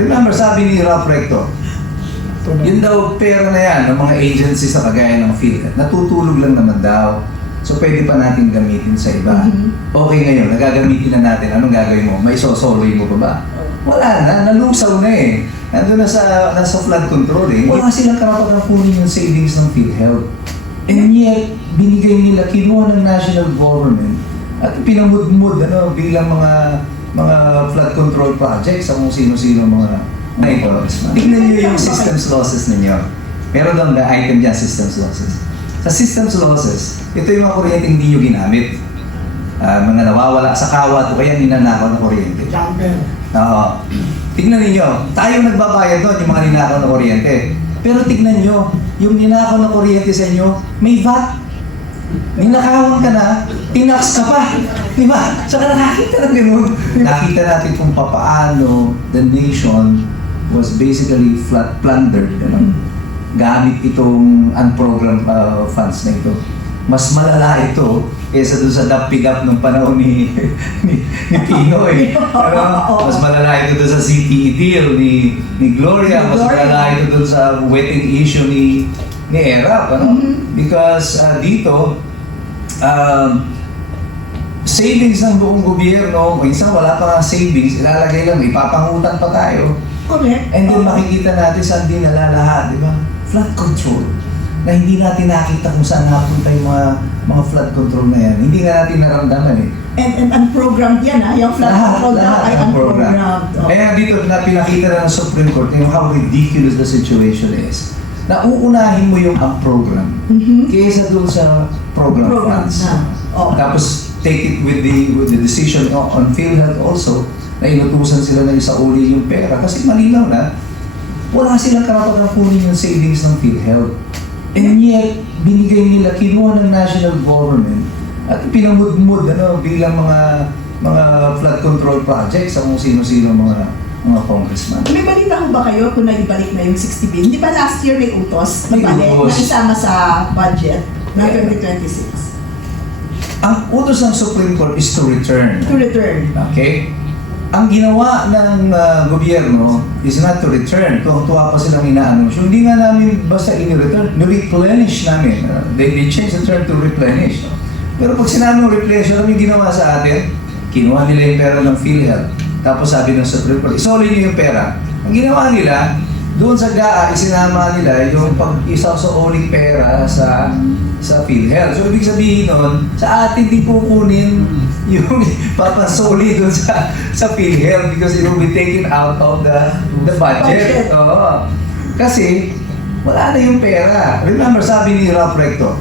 Remember, sabi ni Ralph Recto, yun daw pera na yan ng mga agencies na kagaya ng PhilHealth, natutulog lang naman daw. So pwede pa natin gamitin sa iba. Okay ngayon, nagagamitin na natin. Anong gagawin mo? May sosoloy mo pa ba? Wala na, nalusaw na eh. Nandun na nasa flood control eh. Wala silang karapatang kunin yung savings ng PhilHealth. And yet, binigay nila, kinuha ng national government at pinamudmud bilang mga flood control projects sa kung sino-sino mga ito. Tignan nyo yung systems losses ninyo. Meron doon the item dyan, systems losses. Sa systems losses, ito yung mga kuryente hindi nyo ginamit. Mga nawawala sa kawat o kaya ninanakaw na kuryente. Oo. Tignan ninyo, tayo nagbabayad doon yung mga ninakaw na kuryente. Pero tignan nyo, yung ninakaw na kuryente sa inyo, may VAT. Ninakawan ka na, tinax ka pa. Diba? Saka nakakita na gano'n. Nakita natin kung papaano the nation was basically flat plundered. Gamit itong unprogrammed funds na ito. Mas malala ito kaysa doon sa dapigap ng panahon ni Pinoy. Mas malala ito doon sa CTE deal ni Gloria. Mas malala ito doon sa wetting issue ni ERAP. Because dito, savings ng buong gobyerno, minsan wala pa nga savings, ilalagay lang, ipapangutan pa tayo. Correct. And then makikita natin saan din nalalahat, di ba? Flood control. Na hindi natin nakita kung saan napunta yung mga flood control na yan. Hindi nga natin naramdaman eh. And unprogrammed yan yung flood control na ay unprogrammed. Kaya dito na pinakita na ng Supreme Court yung how ridiculous the situation is. Na uunahin mo yung unprogrammed kaysa doon sa program funds. Tapos take it with the decision on PhilHealth also na inutusan sila na isauli yung pera kasi malinaw na wala silang karapatang kunin yung savings ng PhilHealth. And yet, binigay nila, kinuha ng national government at pinamudmud bilang mga flood control projects sa kung sino-sino mga congressman. May balita ko ba kayo kung naibalik na yung 60 billion? Di ba last year may utos? May Nagbalik utos. na isama sa budget ng 2026. Ang utos ng Supreme Court is to return. To return. Okay? Ang ginawa ng gobyerno is not to return. Tuwa pa silang inaano. So, hindi nga namin basta in-return, ni-replenish namin. They changed the term to replenish. Pero pag sinabi ng replenish, alam yung ginawa sa atin, kinuha nila yung pera ng PhilHealth. Tapos sabi ng Supreme Court, isoli niyo yung pera. Ang ginawa nila, doon sa GAA, isinama nila yung pag-isausoling pera sa PhilHealth. So, ibig sabihin nun, sa atin di kukunin yung papasoli doon sa PhilHealth because it will be taken out of the budget. Oo. Kasi, wala na yung pera. Remember, sabi ni Ralph Recto,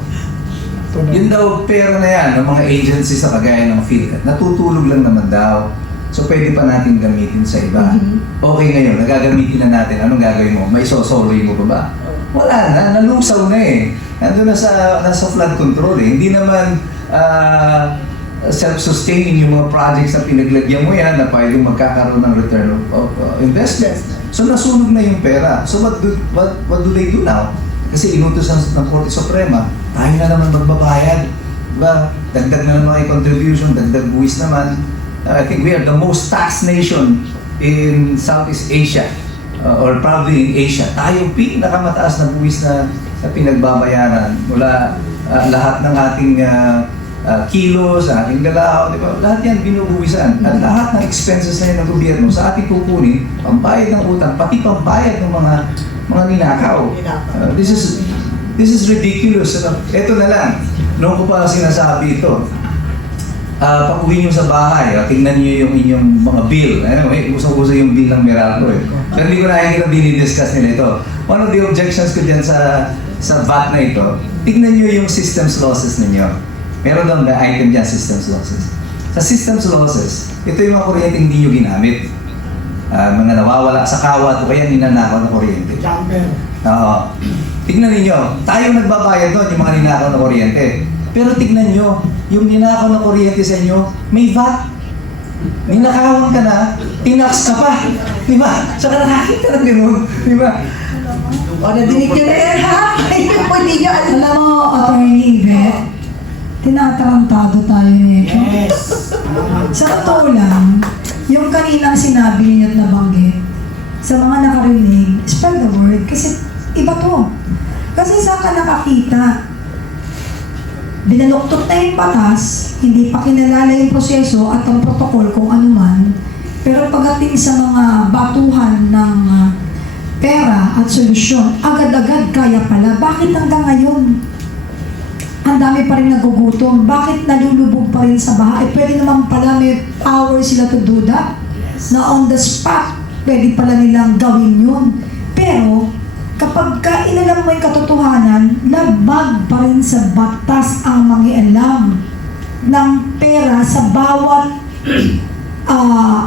yun daw pera na yan ng mga agencies na kagaya ng PhilHealth, natutulog lang naman daw. So pwede pa natin gamitin sa iba. Okay ngayon, nagagamitin na natin. Anong gagawin mo? May sosoloy mo pa ba? Wala na, nalusaw na eh. Nandun na nasa flood control eh. Hindi naman self-sustaining yung mga projects na pinaglagyan mo yan na pwedeng magkakaroon ng return of investment. So nasunog na yung pera. So what do they do now? Kasi inutos ng Korte Suprema, tayo na naman magbabayad. Diba? Dagdag na naman yung contribution, dagdag buwis naman. I think we are the most taxed nation in Southeast Asia or probably in Asia. Tayo pinakamataas na buwis na pinagbabayaran mula lahat ng ating kilos, ating galaw, di ba? Lahat yan binubuwisan. At lahat ng expenses na yan ng gobyerno sa ating kukunin, pambayad ng utang, pati pambayad ng mga ninakaw. This is ridiculous. Ito na lang, noong ko pa sinasabi ito, pag-uwi nyo sa bahay, tingnan nyo yung inyong mga bill. Usap-usap yung bill ng Meralco eh. Pero hindi ko nakikita dinidiscuss nila ito. One of the objections ko dyan sa VAT na ito, tingnan nyo yung systems losses ninyo. Meron doon the item dyan, systems losses. Sa systems losses, ito yung mga kuryente hindi nyo ginamit. Mga nawawala sa kawat o kaya ninanakaw na kuryente. Tingnan ninyo, tayo nagbabayad doon yung mga ninakaw na kuryente. Pero tignan nyo, yung ninakaw na kuryente sa inyo, may VAT. Ninakawan ka na, tinax ka pa. Diba? Saka nakakita na gano'n. Diba? O, nadinig nyo na yan, ha? Hindi nyo alam. Alam mo, Attorney Yvette, tinatarantado tayo nito. Yes. Sa totoo lang, yung kaninang sinabi niyo at nabanggit, sa mga nakarinig, spread the word. Kasi iba to. Kasi saan ka nakakita? Binaluktot na yung batas, hindi pa kinalala yung proseso at ang protokol kung ano man. Pero pagdating sa mga batuhan ng pera at solusyon, agad-agad kaya pala. Bakit hanggang ngayon? Ang dami pa rin nagugutom. Bakit nalulubog pa rin sa bahay? Pwede naman pala may power sila to do that. Na on the spot, pwede pala nilang gawin yun. Pero, kapag inalam mo yung katotohanan, labag pa rin sa batas ang mangialam ng pera sa bawat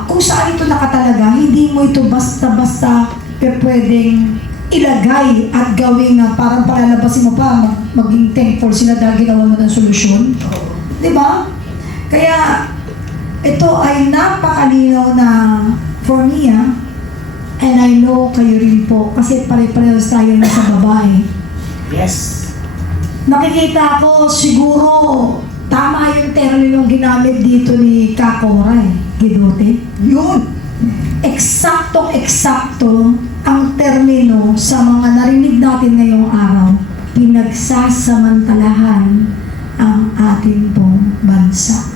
kung saan ito nakatalaga. Hindi mo ito basta-basta pwedeng ilagay at gawing parang palalabasin mo pa, maging thankful sila dahil ginawa mo ng solusyon. Di ba? Kaya ito ay napakalinaw na for me, and I know kayo rin po, kasi pare-parehas tayo na sa babae. Yes. Nakikita ko siguro tama yung terminong ginamit dito ni Kakora Gidote. Yun! Eksaktong-eksakto ang termino sa mga narinig natin ngayong araw. Pinagsasamantalahan ang ating pong bansa.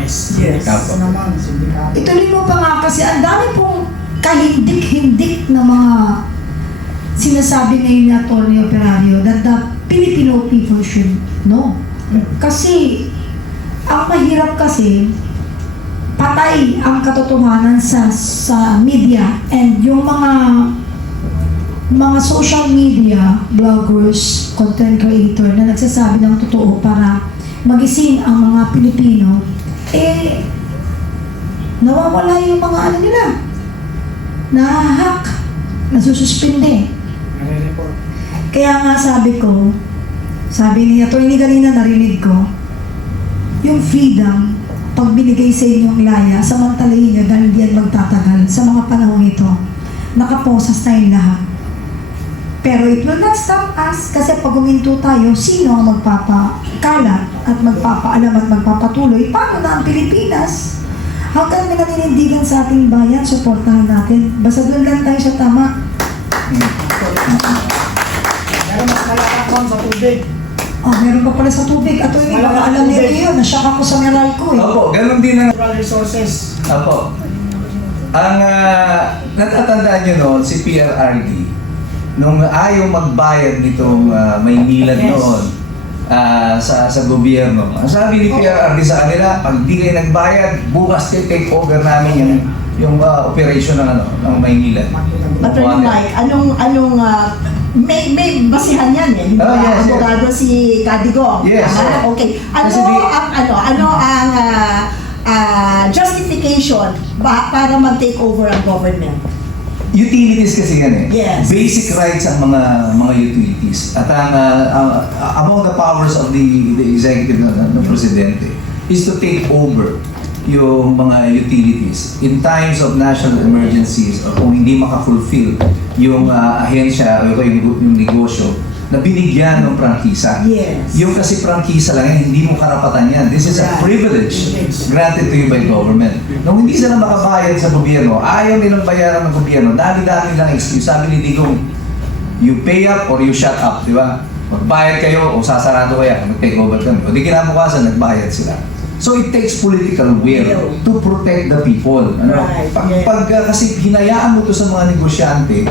Yes. Yes. Apo. Naman, sindikato. Ituloy mo pa nga kasi ang dami pong kahindik-hindik na mga sinasabi ngayon ni Atty. Operario that the Filipino people should know. Kasi ang mahirap kasi patay ang katotohanan sa media and yung mga social media bloggers, content creator na nagsasabi ng totoo para magising ang mga Pilipino, nawawala yung mga ano nila, nahahack, nasususpinde. Nare-report. Kaya nga sabi ni Atty. Kanina narinig ko, yung freedom, pag binigay sa inyong laya, samantalahin niyo dahil hindi yan magtatagal sa mga panahon ito. Nakaposas tayong lahat. Pero it will not stop us kasi pag huminto tayo, sino ang magpapakalat at magpapaalam at magpapatuloy? Paano na ang Pilipinas? Hanggang may naninindigan sa ating bayan, suportahan natin. Basta doon lang tayo sa tama. Meron mas malakakon sa tubig. Meron ka pala sa tubig. At ito, baka alam niyo yun. Nasyak ako sa Meralco eh. Opo, ganun din ang... Natural resources. Opo. Ang natatandaan nyo noon, si PRRD, nung ayaw magbayad nitong Maynilad Yes. noon sa gobyerno. Ang sabi ni PRRD sa kanila, pag di kayo nagbayad, bukas take over namin yung operation ng Maynilad. Attorney Mike, anong may basihan yan eh. Oh, yes, yes. Abogado si Cadigong. Yes, Tama? oh. Okay. Kasi Ano ang justification para mag-take over ang government? Utilities kasi yan eh. Yes. Basic rights ang mga utilities. At ang among the powers of the executive ng presidente is to take over yung mga utilities in times of national emergencies o kung hindi makafulfill yung ahensya o yung negosyo na binigyan ng prangkisa. Yes. Yung kasi prangkisa lang yan, hindi mo karapatan yan. This is a privilege granted to you by government. Nung hindi sila makabayad sa gobyerno, ayaw nilang bayaran ng gobyerno, dami-dami lang excuse. Sabi ni Digong, you pay up or you shut up, di ba? Magbayad kayo o sasarado kaya, mag-take over kami. O di kinabukasan, nagbayad sila. So it takes political will to protect the people. Ano? Right. Pag kasi hinayaan mo to sa mga negosyante,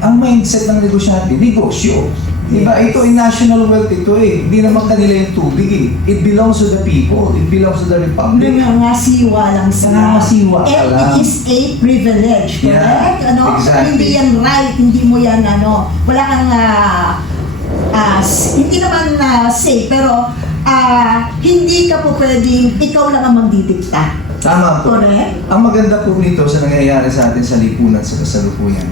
ang mindset ng negosyante, negosyo. Diba? Ito ay national wealth ito eh. Hindi naman kanila yung tubig eh. It belongs to the people. It belongs to the republic. Nangangasiwa lang sila. Nangangasiwa ka And lang. it is a privilege, correct? Yeah, exactly. Hindi yan right, hindi mo yan wala kang hindi naman safe, pero hindi ka po pwedeng ikaw lang ang magdidikta. Tama po. Correct? Ang maganda po nito sa nangyayari sa atin sa lipunan sa kasalukuyan,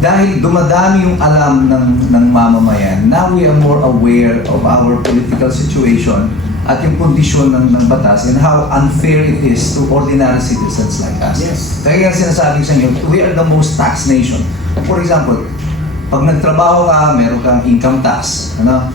dahil dumadami yung alam ng mamamayan, now we are more aware of our political situation at yung kondisyon ng batas and how unfair it is to ordinary citizens like us. Yes. Kaya nga sinasabi sa inyo, we are the most taxed nation. For example, pag nagtrabaho ka, meron kang income tax. Ano?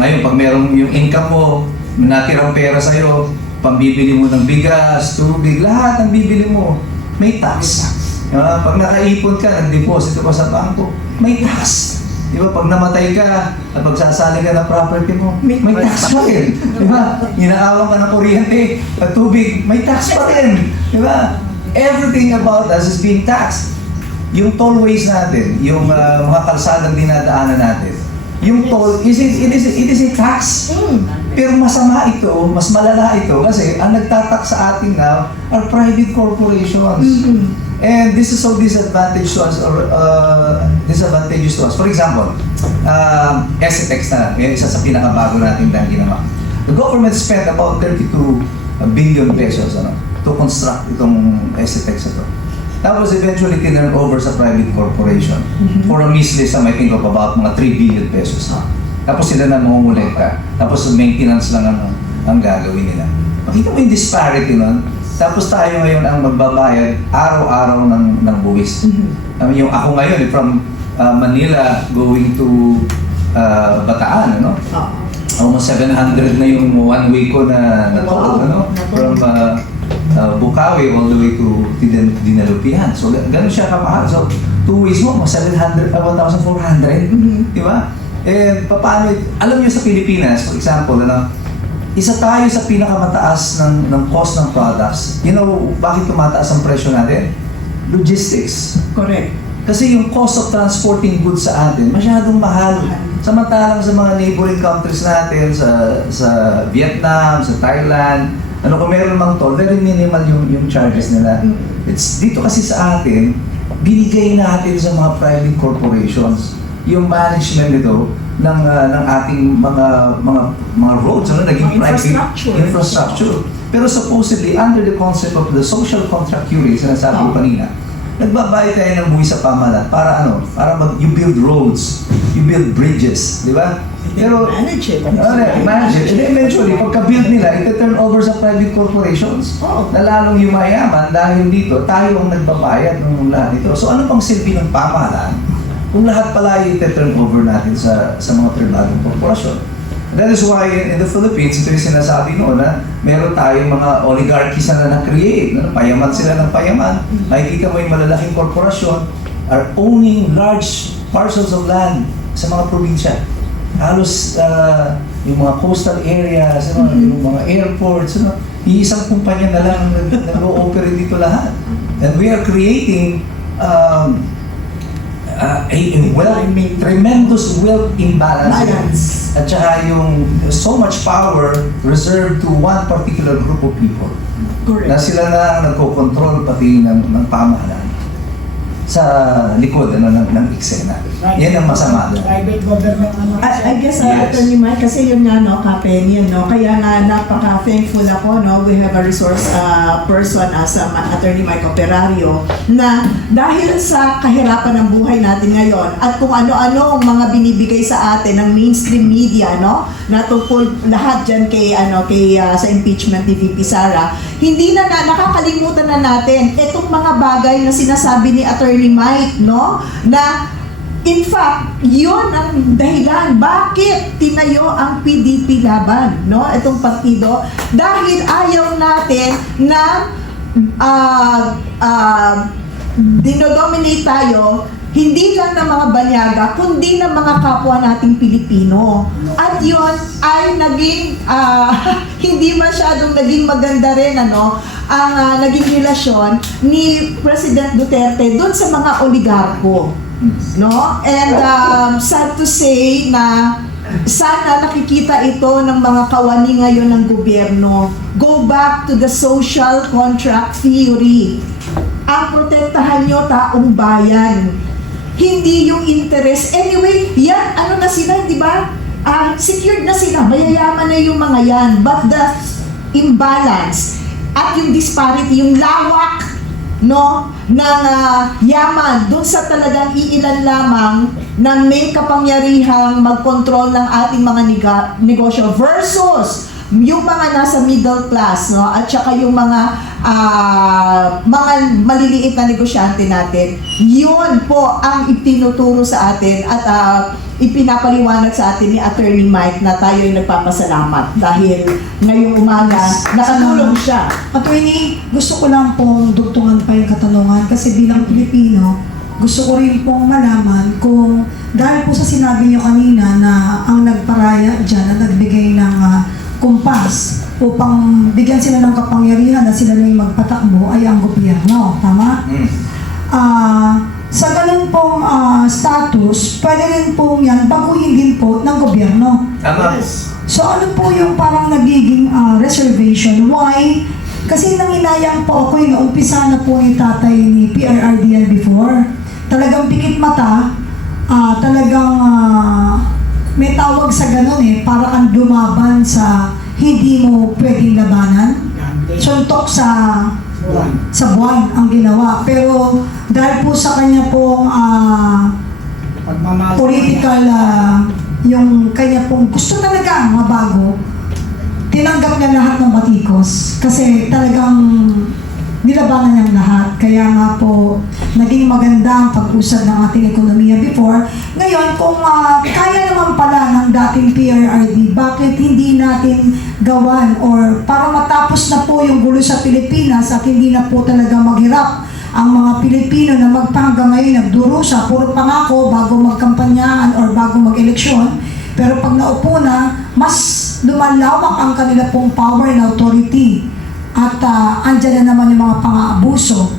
Ngayon, pag meron yung income mo, natirang pera sa'yo, pambibili mo ng bigas, tubig, lahat ng bibili mo, may tax. Pag nakaipon ka, nag-deposit ka sa bangko, may tax. Di ba? Pag namatay ka at pagsasali ka ng property mo, may tax pa rin. Di ba? Inaawang ka ng kuryente at tubig, may tax pa rin. Di ba? Everything about us is being taxed. Yung tollways natin, yung mga kalsadang dinadaanan natin, yung toll, it is a tax. Pero masama ito, mas malala ito kasi ang nagtatak sa atin now are private corporations. And this is so disadvantageous to us or disadvantageous to us. For example, SETEX na, yung isa sa pinakabago natin na ginawa. The government spent about 32 billion pesos to construct itong SETEX ito. Tapos eventually tinurn over sa private corporation for a measly sum, I think of about mga 3 billion pesos. Tapos sila na mangungulekta. Tapos maintenance lang ang gagawin nila. Makita mo yung disparity nun? Tapos tayo ngayon ang magbabayad araw-araw ng buwis. Yung ako ngayon, from Manila going to Bataan, almost 700 na yung one way ko na toll, from Bukawi all the way to Dinalupihan. So, gano'n siya kamahal. So, 2 ways mo, 700, 1,400. Di ba? And paano, alam niyo sa Pilipinas, for example, isa tayo sa pinakamataas ng cost ng products. You know, bakit tumataas ang presyo natin? Logistics. Correct. Kasi yung cost of transporting goods sa atin, masyadong mahal. Samantalang sa mga neighboring countries natin, sa Vietnam, sa Thailand, kung meron mang toll, very minimal yung charges nila. It's dito kasi sa atin, binigay natin sa mga private corporations yung management nito ng ating mga roads, naging private infrastructure. Pero supposedly, under the concept of the social contract theory, sinasabi ko kanina, nagbabayad tayo ng buwis sa pamahalaan para you build roads, you build bridges, di ba? Pero manage it. Manage it. And eventually, pagka-build nila, ito-turn over sa private corporations na lalong yumayaman dahil dito, tayo ang nagbabayad ng lahat ito. So ano pang silbi ng pamahalaan kung lahat pala i-turn over natin sa mga pribadong korporasyon? That is why in the Philippines, ito yung sinasabi noon na meron tayong mga oligarchies na na-create. Payaman sila ng payaman. Makikita mo yung malalaking korporasyon are owning large parcels of land sa mga probinsya. Halos yung mga coastal areas, yung mga airports, iisang kumpanya na lang nag-ooperate dito lahat. And we are creating tremendous wealth imbalance. At saka yung so much power reserved to one particular group of people. Correct. Na sila na nagko-control pati ng pamahalaan sa likod ng eksena. Yan ang masama doon. Private government I guess, Yes. Attorney Mike, kasi yun nga, Kapenian, kaya nga napaka-thankful ako, we have a resource person as Attorney Mike Operario, na dahil sa kahirapan ng buhay natin ngayon, at kung ano-ano ang mga binibigay sa atin ng mainstream media, na tungkol lahat dyan sa impeachment ni VP Sara, hindi na nakakalimutan na natin itong mga bagay na sinasabi ni Attorney Mike, na in fact, yun ang dahilan bakit tinayo ang PDP laban, itong partido, dahil ayaw natin na dinodominate tayo hindi lang ng mga banyaga, kundi ng mga kapwa nating Pilipino. At yun ay naging, hindi masyadong naging maganda rin, ang naging relasyon ni President Duterte doon sa mga oligarko. And sad to say na sana nakikita ito ng mga kawani ngayon ng gobyerno. Go back to the social contract theory. Ang protektahan nyo taong bayan. Hindi yung interest. Anyway, yan, na sila, di ba? Secured na sila, mayayaman na yung mga yan. But the imbalance at yung disparity, yung lawak, ng yaman, dun sa talagang iilan lamang na may kapangyarihang mag-control ng ating mga negosyo versus yung mga nasa middle class, at saka yung mga maliliit na negosyante natin. Yun po ang itinuturo sa atin at ipinapaliwanag sa atin ni Attorney Mike na tayo ay nagpapasalamat dahil ngayong umaga nakatulong siya. Attorney, gusto ko lang pong dugtungan naman pa yung katanungan kasi bilang Pilipino, gusto ko rin pong malaman kung dahil po sa sinabi niyo kanina na ang nagparaya dyan na nagbigay ng kumpas upang bigyan sila ng kapangyarihan na sila na yung magpatakbo ay ang gobyerno. Tama? Sa ganun pong status, pwede rin pong yan baguhin din po ng gobyerno. Tama. Yes. So ano po yung parang nagiging reservation? Why? Kasi nanginayang po ako yung umpisa na po ni tatay ni PRRD yan before. Talagang pikit mata, talagang may tawag sa ganun para kang lumaban sa hindi mo pwedeng labanan. Suntok sa buwan ang ginawa. Pero dahil po sa kanya pong Pagmamahal. political, yung kanya pong gusto talaga mabago, tinanggap niya lahat ng batikos kasi talagang nilabanan niyang lahat. Kaya nga po, naging maganda ang pag-usad ng ating ekonomiya before. Ngayon, kung kaya naman pala ng dating PRRD, bakit hindi natin gawan or para matapos na po yung gulo sa Pilipinas at hindi na po talaga maghirap ang mga Pilipino na magpahanggang ngayon nagdurusa, puro pangako bago magkampanyaan or bago mag-eleksyon. Pero pag naupo na, mas lumalawak ang kanila pong power and authority. At andyan na naman yung mga pang-aabuso.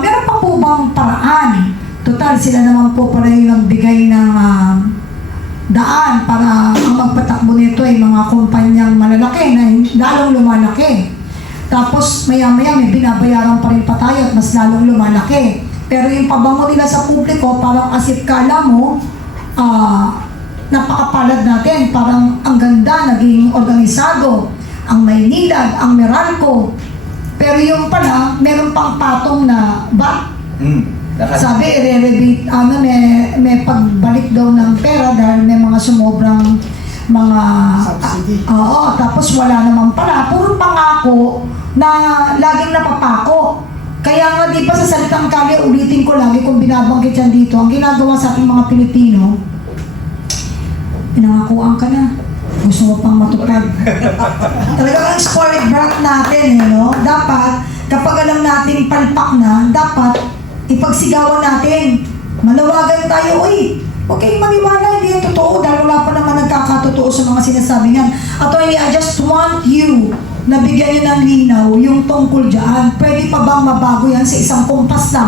Meron pa po bang paraan? Total, sila naman po pala yung nagbigay ng daan para ang magpatakbo nito ay mga kumpanyang malalaki na lalong lumalaki. Tapos maya-maya may binabayaran pa rin pa tayo at mas lalong lumalaki. Pero yung pabango nila sa publiko, parang as if kala mo, napakapalad natin, parang ang ganda, naging organisado, ang Maynilad, ang Meralco. Pero yung pala, meron pang patong na sabi, i-rebate, may pagbalik daw ng pera dahil may mga sumobrang mga Subsidy. oo, tapos wala naman pala. Puro pangako na laging napapako. Kaya nga di ba sa salitang kali, ulitin ko lagi kung binabanggit yan dito, ang ginagawa sa ating mga Pilipino, pinangakuan ka na. Gusto mo pang matupad. Talagang ang spoiled brat natin, no? Dapat, kapag alam natin palpak na, dapat ipagsigawan natin. Manawagan tayo, uy, huwag kayong maniwala, hindi yan totoo dahil wala pa naman nagkakatotoo sa mga sinasabi niyan. Attorney, I just want you na bigyan niyo ng linaw yung tungkol dyan. Pwede pa bang mabago yan sa isang kumpas lang?